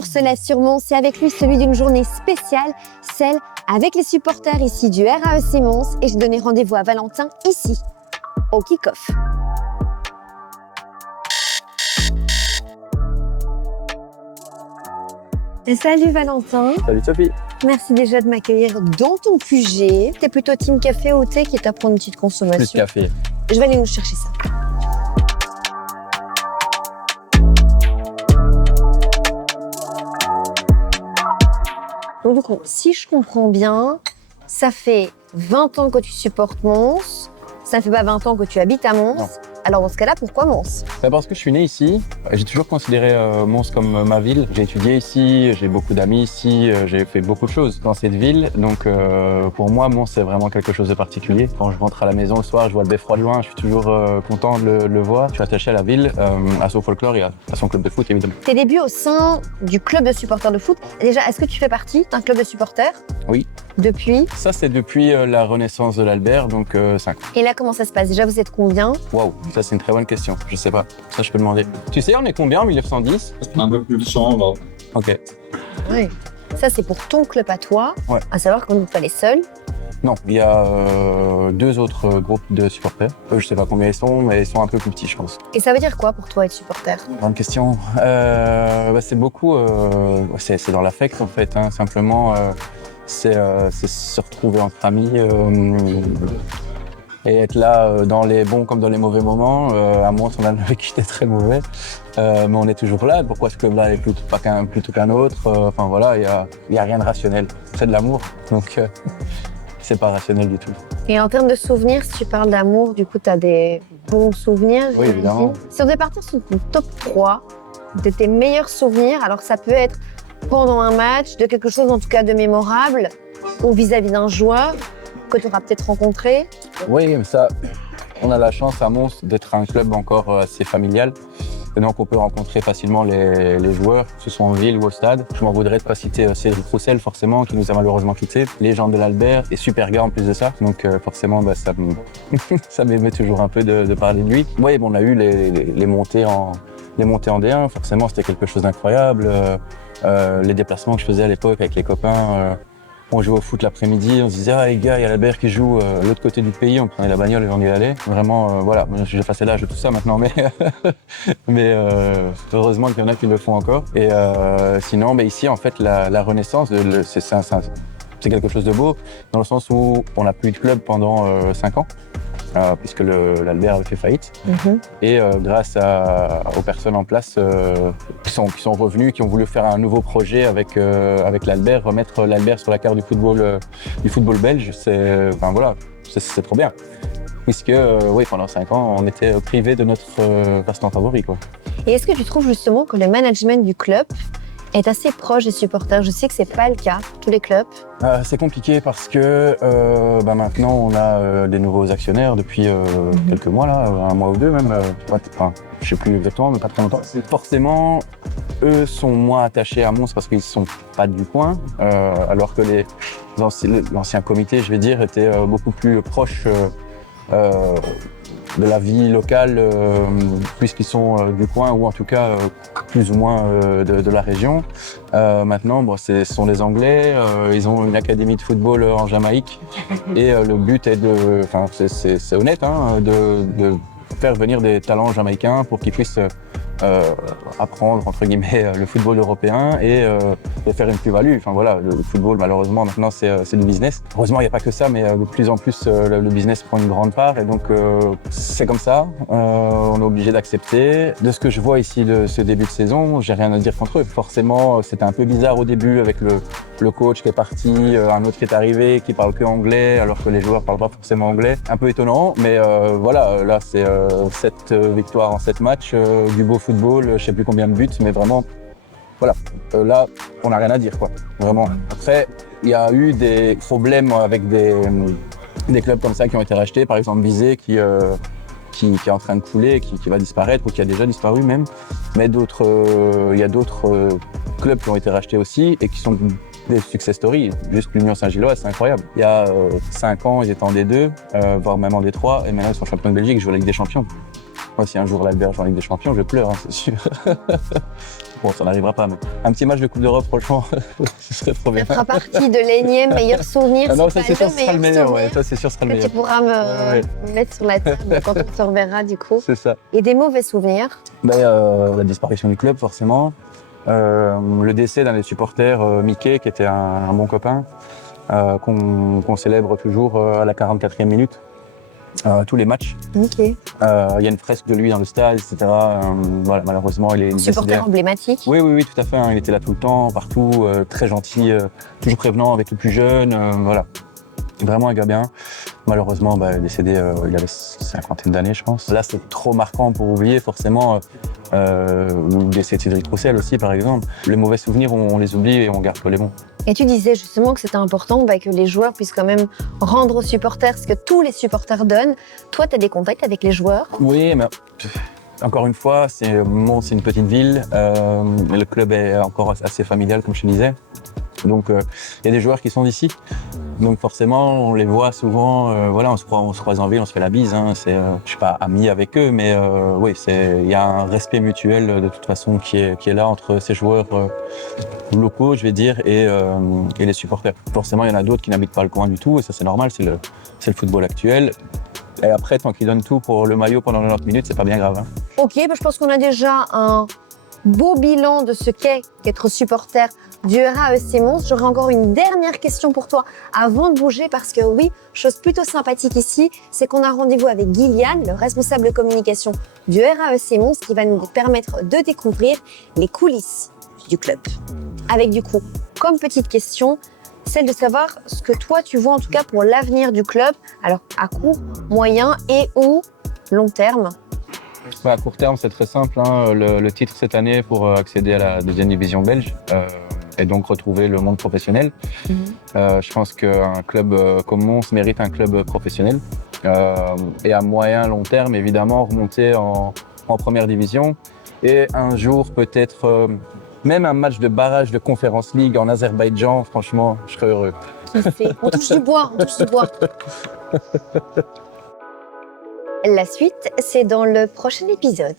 jour se lève sur Mons et avec lui celui d'une journée spéciale, celle avec les supporters ici du RAEC Mons, et j'ai donné rendez-vous à Valentin ici, au kick-off. Et salut Valentin. Salut Sophie. Merci déjà de m'accueillir dans ton QG. T'es plutôt team café ou thé qui est à prendre une petite consommation? Plus café. Je vais aller nous chercher ça. Donc du coup, si je comprends bien, ça fait 20 ans que tu supportes Mons, ça ne fait pas 20 ans que tu habites à Mons. Non. Alors dans ce cas-là, pourquoi Mons? Parce que je suis né ici, j'ai toujours considéré Mons comme ma ville. J'ai étudié ici, j'ai beaucoup d'amis ici, j'ai fait beaucoup de choses dans cette ville. Donc pour moi, Mons c'est vraiment quelque chose de particulier. Quand je rentre à la maison le soir, je vois le beffroi de loin, je suis toujours content de le voir. Je suis attaché à la ville, à son folklore et à son club de foot évidemment. Tes débuts au sein du club de supporters de foot, déjà, est-ce que tu fais partie d'un club de supporters? Oui. Depuis? Ça c'est depuis la renaissance de l'Albert, donc 5 ans. Et là, comment ça se passe? Déjà, vous êtes combien? Waouh, ça c'est une très bonne question, je sais pas. Ça je peux demander. Tu sais, on est combien en 1910? Un peu plus de 100, là. Ok. Oui. Ça, c'est pour ton club à toi, Ouais. à savoir qu'on n'est pas les seuls. Non, il y a 2 autres groupes de supporters. Je sais pas combien ils sont, mais ils sont un peu plus petits, je pense. Et ça veut dire quoi pour toi être supporter? Bonne question. C'est beaucoup, c'est dans l'affect en fait. Hein. Simplement, c'est se retrouver entre amis et être là dans les bons comme dans les mauvais moments. À Mons, on a vécu des très mauvais, mais on est toujours là. Pourquoi ce club-là est plutôt qu'un autre? Enfin voilà, il y a rien de rationnel. C'est de l'amour, donc c'est pas rationnel du tout. Et en termes de souvenirs, si tu parles d'amour, du coup, tu as des bons souvenirs? Oui, j'imagine. évidemment. Si on devait partir sur ton top 3 de tes meilleurs souvenirs, alors ça peut être pendant un match, de quelque chose en tout cas de mémorable, ou vis-à-vis d'un joueur que tu auras peut-être rencontré. Oui, mais ça, on a la chance à Mons d'être un club encore assez familial. Et donc on peut rencontrer facilement les joueurs, que ce soit en ville ou au stade. Je m'en voudrais de pas citer Cédric Roussel forcément, qui nous a malheureusement quittés. Les gens de l'Albert, et super gars en plus de ça. Donc forcément, ça m'émeut toujours un peu de parler de lui. Oui, bon, on a eu les montées en D1, forcément c'était quelque chose d'incroyable. Les déplacements que je faisais à l'époque avec les copains. On jouait au foot l'après-midi, on se disait « Ah les gars, il y a l'Albert qui joue l'autre côté du pays », on prenait la bagnole et on y allait. Vraiment, voilà, j'ai passé l'âge de tout ça maintenant, mais heureusement qu'il y en a qui le font encore. Et sinon, ici, en fait, la renaissance, c'est quelque chose de beau, dans le sens où on n'a plus de club pendant 5 ans. Puisque l'Albert avait fait faillite. Et grâce aux personnes en place qui sont revenues, qui ont voulu faire un nouveau projet avec l'Albert, remettre l'Albert sur la carte du football belge, c'est trop bien. Puisque oui, pendant 5 ans, on était privé de notre passe-temps favori, quoi. Et est-ce que tu trouves justement que le management du club est assez proche des supporters? Je sais que c'est pas le cas pour tous les clubs. C'est compliqué parce que maintenant on a des nouveaux actionnaires depuis quelques mois là, un mois ou deux même. Je sais plus exactement, mais pas très longtemps. Forcément, eux sont moins attachés à Mons parce qu'ils sont pas du coin, alors que l'ancien comité, je vais dire, était beaucoup plus proche de la vie locale, puisqu'ils sont du coin, ou en tout cas plus ou moins de la région. Maintenant, ce sont des Anglais, ils ont une académie de football en Jamaïque, et le but est c'est honnête, hein, de faire venir des talents jamaïcains pour qu'ils puissent apprendre entre guillemets le football européen et faire une plus-value. Enfin voilà, le football malheureusement maintenant c'est du business. Heureusement il n'y a pas que ça, mais de plus en plus le business prend une grande part et donc c'est comme ça. On est obligé d'accepter. De ce que je vois ici de ce début de saison, j'ai rien à dire contre eux. Forcément c'était un peu bizarre au début avec le coach qui est parti, un autre qui est arrivé qui parle que anglais alors que les joueurs parlent pas forcément anglais. Un peu étonnant, mais voilà, là c'est 7 victoires en 7 matchs, du beau football, je sais plus combien de buts, mais vraiment, voilà, là, on n'a rien à dire, quoi, vraiment. Après, il y a eu des problèmes avec des clubs comme ça qui ont été rachetés, par exemple Bizet qui est en train de couler, qui va disparaître, ou qui a déjà disparu même, mais il y a d'autres clubs qui ont été rachetés aussi et qui sont des success stories. Juste l'Union Saint-Gilloise, c'est incroyable. Il y a 5 ans, ils étaient en D2, voire même en D3, et maintenant ils sont champions de Belgique, ils jouent à la Ligue des Champions. Moi, si un jour l'Albert joue en Ligue des Champions, je pleure, hein, c'est sûr. Bon, ça n'arrivera pas, mais un petit match de Coupe d'Europe, franchement, ce serait trop bien. Ça fera partie de l'énième meilleur souvenir. Ah non, c'est ça pas c'est sûr, le ce sera le meilleur meilleur. souvenir Ouais, ça c'est sûr, ce sera le que meilleur. tu pourras Ouais. me mettre sur la table quand on se reverra du coup. C'est ça. Et des mauvais souvenirs. La disparition du club, forcément. Le décès d'un des supporters, Mickey, qui était un bon copain, qu'on célèbre toujours à la 44e minute, tous les matchs. Ok. Il y a une fresque de lui dans le stade, etc. Voilà, malheureusement, il est décédé. Supporter emblématique. Oui, tout à fait. Hein. Il était là tout le temps, partout, très gentil, toujours prévenant avec les plus jeunes. Voilà. Vraiment un gars bien. Malheureusement, il est décédé, il avait 50 d'années, je pense. Là, c'est trop marquant pour oublier, forcément. Le décès de Cédric Roussel aussi, par exemple. Les mauvais souvenirs, on les oublie et on garde que les bons. Et tu disais justement que c'était important que les joueurs puissent quand même rendre aux supporters ce que tous les supporters donnent. Toi, tu as des contacts avec les joueurs? Oui, mais encore une fois, Mons, c'est une petite ville. Le club est encore assez familial, comme je te disais. Donc, il y a des joueurs qui sont d'ici. Donc, forcément, on les voit souvent. Voilà, on se croise en ville, on se fait la bise. Hein. Je suis pas ami avec eux, mais oui, il y a un respect mutuel de toute façon qui est là entre ces joueurs locaux, je vais dire, et les supporters. Forcément, il y en a d'autres qui n'habitent pas le coin du tout, et ça, c'est normal. C'est le football actuel. Et après, tant qu'ils donnent tout pour le maillot pendant 90 minutes, c'est pas bien grave. Hein. Ok, je pense qu'on a déjà un beau bilan de ce qu'est qu'être supporter du RAEC Mons. J'aurais encore une dernière question pour toi avant de bouger parce que oui, chose plutôt sympathique ici, c'est qu'on a rendez-vous avec Gillian, le responsable communication du RAEC Mons, qui va nous permettre de découvrir les coulisses du club. Avec du coup, comme petite question, celle de savoir ce que toi tu vois en tout cas pour l'avenir du club, alors à court, moyen et ou long terme. À court terme, c'est très simple. Hein. Le titre cette année pour accéder à la deuxième division belge et donc retrouver le monde professionnel. Je pense qu'un club comme Mons mérite un club professionnel. Et à moyen, long terme, évidemment, remonter en première division. Et un jour, peut-être même un match de barrage de Conference League en Azerbaïdjan. Franchement, je serais heureux. On touche du bois, on touche du bois. La suite, c'est dans le prochain épisode.